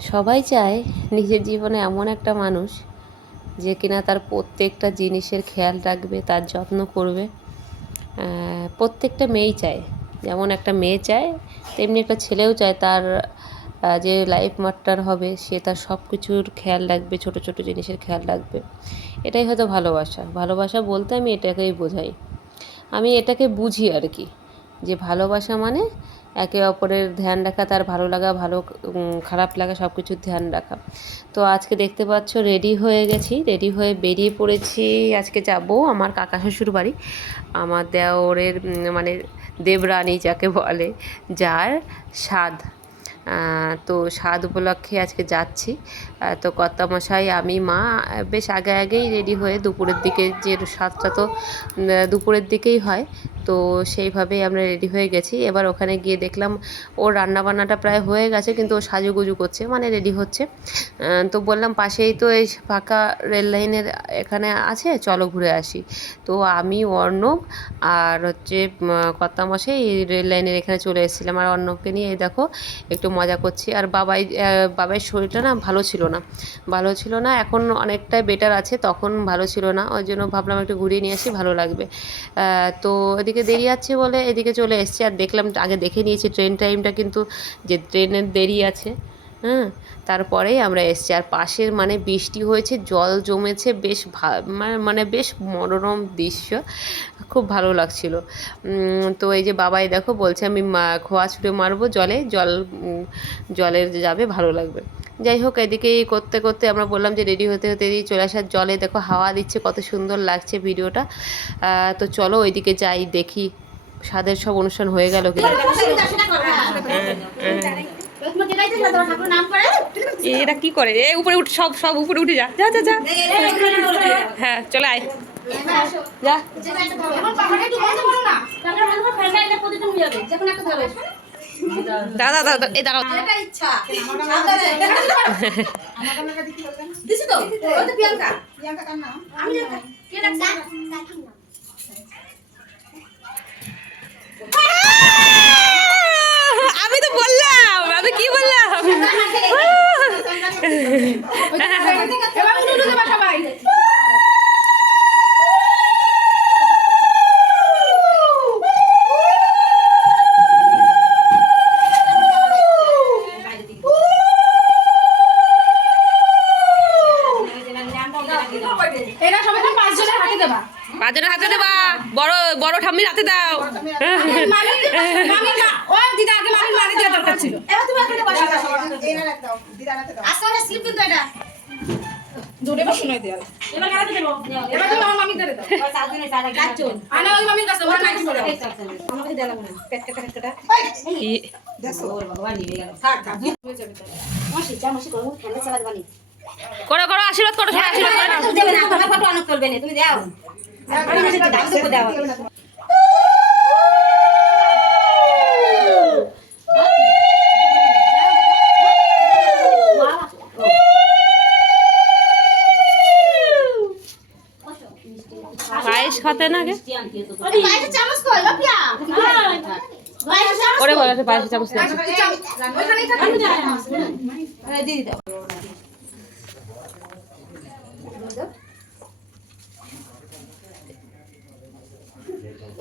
সবাই চায় নিজের জীবনে এমন একটা মানুষ যে কিনা তার প্রত্যেকটা জিনিসের খেয়াল রাখবে, তার যত্ন করবে। প্রত্যেকটা মেয়েই চায়। যেমন একটা মেয়ে চায়, তেমনি একটা ছেলেও চায় তার যে লাইফ মাস্টার হবে, সে তার সব কিছুর খেয়াল রাখবে, ছোট ছোট জিনিসের খেয়াল রাখবে। এটাই হয়তো ভালোবাসা। ভালোবাসা বলতে আমি এটাকেই বোঝাই। আমি এটাকে বুঝি আর কি। যে ভালোবাসা মানে একে অপরের ধ্যান রাখা, তার ভালো লাগা, ভালো খারাপ লাগা সব কিছুর ধ্যান রাখা। তো আজকে দেখতে পাচ্ছ, রেডি হয়ে গেছি, রেডি হয়ে বেরিয়ে পড়েছি। আজকে যাব আমার কাকা শ্বশুর বাড়ি, আমার দেওরের মানে দেবরানী যাকে বলে, যার স্বাদ তো স্বাদ উপলক্ষে আজকে যাচ্ছি। তো কর্তামশাই, আমি, মা, বেশ আগে আগেই রেডি হয়ে দুপুরের দিকে যে স্বাদটা তো দুপুরের দিকেই হয় তো সেইভাবেই আমরা রেডি হয়ে গেছি। এবার ওখানে গিয়ে দেখলাম ওর রান্নাবান্নাটা প্রায় হয়ে গেছে কিন্তু ও সাজুগুজু করছে মানে রেডি হচ্ছে। তো বললাম পাশেই তো এই ফাঁকা রেল লাইনের এখানে আছে চলো ঘুরে আসি। তো আমি অর্ণব আর হচ্ছে উম, কর্তামশাই এই রেল লাইনের এখানে চলে এসেছিলাম। আর অর্ণবকে নিয়ে দেখো একটু মজা করছি। আর বাবাই বাবাইয়ের শরীরটা না ভালো ছিল না ভালো ছিল না এখন অনেকটাই বেটার আছে তখন ভালো ছিল না। ওই জন্য ভাবলাম একটু ঘুরিয়ে নিয়ে আসি ভালো লাগবে। তো এদিকে দেরি আছে বলে এদিকে চলে এসেছি। আর দেখলাম, আগে দেখে নিয়েছি ট্রেন টাইমটা কিন্তু যে ট্রেনের দেরি আছে হ্যাঁ? তারপরেই আমরা এসছি। আর পাশের মানে বৃষ্টি হয়েছে, জল জমেছে, বেশ মানে- বেশ মনোরম দৃশ্য। খুব ভালো লাগছিল। তো এই যে বাবাই দেখো বলছে, আমি খোয়া ছুটে মারবো জলে, জল জলের যাবে, ভালো লাগবে। যাই হোক এদিকে করতে করতে আমরা বললাম যে রেডি হতে হতে এদিকে চলে আসার জলে দেখো হাওয়া দিচ্ছে কত সুন্দর লাগছে ভিডিওটা। তো চলো ওইদিকে যাই দেখি স্বাদের সব অনুষ্ঠান হয়ে গেল কি এটা কি করে? এ উপরে উঠ সব সব উপরে উঠে যা যা যা যা। হ্যাঁ চলে আয়। যা। দাদা দাদা এই দাঁড়াও আমি তো বললাম আমি কি বললাম এরা সবাই তুমি পাঁচজনের হাতে দেবা। বাজারের হাতে দেবা। বড় বড় ঠাম্মির হাতে দাও। ও দিদা আগে মামির মারি দেওয়া দরকার ছিল। এবার তুমি এখানে বসে আস্তে স্লিপ কিন্তু এটা। জোরে বসে নয় দেওয়া এবার কারাতে দেবো? এবার তুমি আমার মামির ধরে দাও। গাছজন আনা ওই মামির কাছে ওর নাইটি পড়ে আমাকে দেওয়া লাগবে না। পেট কাটা কাটা ই- হয়ে যাবে তাহলে। করো করো আশীর্বাদ করো সবাই আশীর্বাদ করো। পায়েস খাতে না গে পায়েসের চামচ কই বাপিয়া ওরে বলে পায়েসের চামচ দে। ওইখানেই থাকে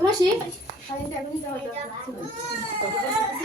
মাসি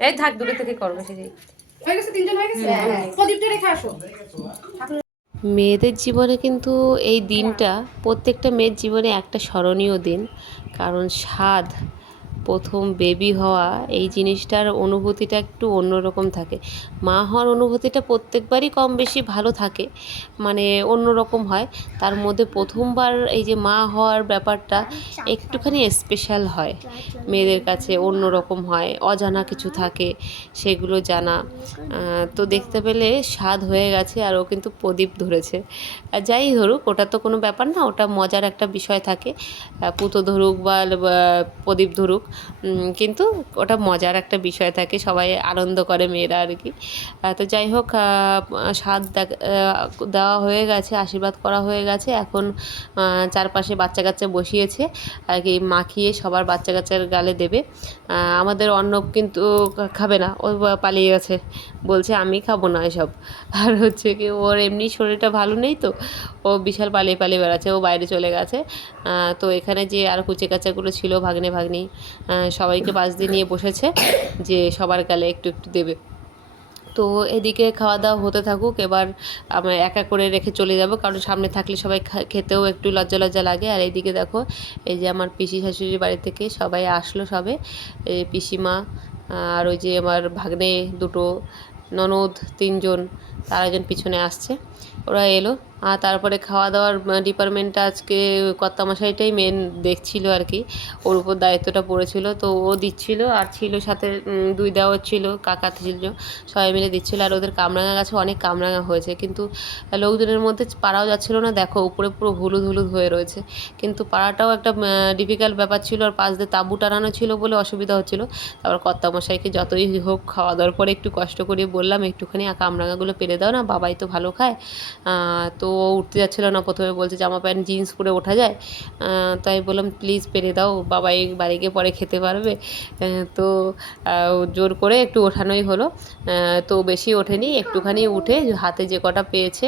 এই থাক দূরে থেকে করবে সেই হয়ে গেছে তিনজন হয়ে গেছে? প্রদীপটা রেখে আসো। মেয়েদের জীবনে কিন্তু এই দিনটা প্রত্যেকটা মেয়ের জীবনে একটা স্মরণীয় দিন কারণ স্বাদ প্রথম বেবি হওয়া, এই জিনিসটার অনুভূতিটা একটু অন্যরকম থাকে। মা হওয়ার অনুভূতিটা প্রত্যেকবারই কম বেশি ভালো থাকে মানে অন্যরকম হয়। তার মধ্যে প্রথমবার এই যে মা হওয়ার ব্যাপারটা একটুখানি স্পেশাল হয়, মেয়েদের কাছে অন্যরকম হয়, অজানা কিছু থাকে, সেগুলো জানা। তো দেখতে পেলে স্বাদ হয়ে গেছে আর ও কিন্তু প্রদীপ ধরেছে। আর যাই ধরুক, ওটা তো কোনো ব্যাপার না, ওটা মজার একটা বিষয় থাকে। পুতো ধরুক বা প্রদীপ ধরুক। কিন্তু ওটা মজার একটা বিষয় থাকে, সবাই আনন্দ করে মেয়েরা আর কি। তো যাই হোক স্বাদ দেওয়া হয়ে গেছে, আশীর্বাদ করা হয়ে গেছে। এখন চারপাশে বাচ্চা কাচ্চা বসিয়েছে, আর কি মাখিয়ে সবার বাচ্চা কাচ্চার গালে দেবে। আমাদের অর্ণব কিন্তু খাবে না, ও পালিয়ে গেছে। বলছে, আমি খাব না এসব। আর হচ্ছে কি, ওর এমনি শরীরটা ভালো নেই তো, ও বিশাল পালিয়ে পালিয়ে বেড়াচ্ছে, ও বাইরে চলে গেছে। তো এখানে যে আর কুচে কাচাগুলো ছিল ভাগ্নে ভাগ্নি সবাইকে পাশ দিয়ে নিয়ে বসেছে যে সবার গালে একটু একটু দেবে। তো এদিকে খাওয়া দাওয়া হতে থাকুক, এবার আমরা একা করে রেখে চলে যাব, কারণ সামনে থাকলে সবাই খেতেও একটু লজ্জা লজ্জা লাগে। আর এইদিকে দেখো, এই যে আমার পিসি শাশুড়ির বাড়ি থেকে সবাই আসলো সবে। পিসিমা, আর ওই যে আমার ভাগ্নে দুটো, ননদ তিনজন তারা একজন পিছনে আসছে। ওরা এলো। আর তারপরে খাওয়া দাওয়ার ডিপার্টমেন্টটা আজকে কর্তামশাইটাই মেন দেখছিল আর কি। ওর উপর দায়িত্বটা পড়েছিল তো ও দিচ্ছিল আর ছিল সাথে দুই দেওয়ার ছিল কাকা ছিল সবাই মিলে দিচ্ছিল। আর ওদের কামরাঙা গাছে অনেক কামরাঙা হয়েছে কিন্তু লোকজনের মধ্যে পাড়াও যাচ্ছিল না। দেখো উপরে পুরো হলুদ হলুদ হয়ে রয়েছে। কিন্তু পাড়াটাও একটা ডিফিকাল্ট ব্যাপার ছিল আর পাশ দিয়ে তাঁবু টানানো ছিল বলে অসুবিধা হচ্ছিল। তারপর কর্তামশাইকে যতই হোক খাওয়া দাওয়ার পরে একটু কষ্ট করে বললাম একটুখানি কামরাঙাগুলো পেরে দাও না বাবাই তো ভালো খায়। আহ, তো ও উঠতে যাচ্ছিল না প্রথমে, বলছে জামা প্যান্ট, জিন্স পরে ওঠা যায়। তাই বললাম, প্লিজ পেরে দাও বাবাই বাড়ি গিয়ে পরে খেতে পারবে। তো জোর করে একটু ওঠানোই হলো। তো বেশি ওঠেনি, একটুখানি উঠে হাতে যে কটা পেয়েছে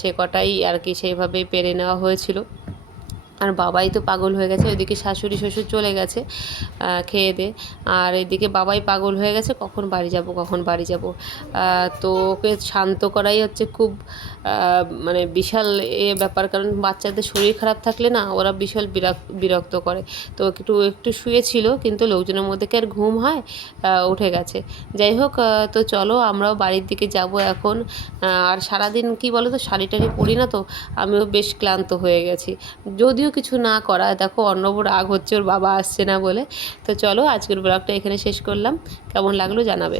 সে কটাই আর কি সেইভাবে পেরে নেওয়া হয়েছিল। আর বাবাই তো পাগল হয়ে গেছে ওইদিকে শাশুড়ি শ্বশুর চলে গেছে খেয়ে দে। আর এদিকে বাবাই পাগল হয়ে গেছে, কখন বাড়ি যাব, কখন বাড়ি যাব। তো ওকে শান্ত করাই হচ্ছে খুব মানে বিশাল এ ব্যাপার, কারণ বাচ্চাদের শরীর খারাপ থাকলে না ওরা বিশাল বিরাক- বিরক্ত করে। তো একটু একটু শুয়েছিল, কিন্তু লোকজনের মধ্যে কি আর ঘুম হয়? উঠে গেছে। যাই হোক তো চলো আমরাও বাড়ির দিকে যাব এখন। আর সারাদিন কি বলো তো শাড়ি টাড়ি পরি না তো, আমিও বেশ ক্লান্ত হয়ে গেছি। যদিও কিছু না করা। দেখো অর্ণব রাগ হচ্ছে, ওর বাবা আসছে না বলে। তো চলো, আজকের ব্লগটা এখানে শেষ করলাম। কেমন লাগল জানাবে।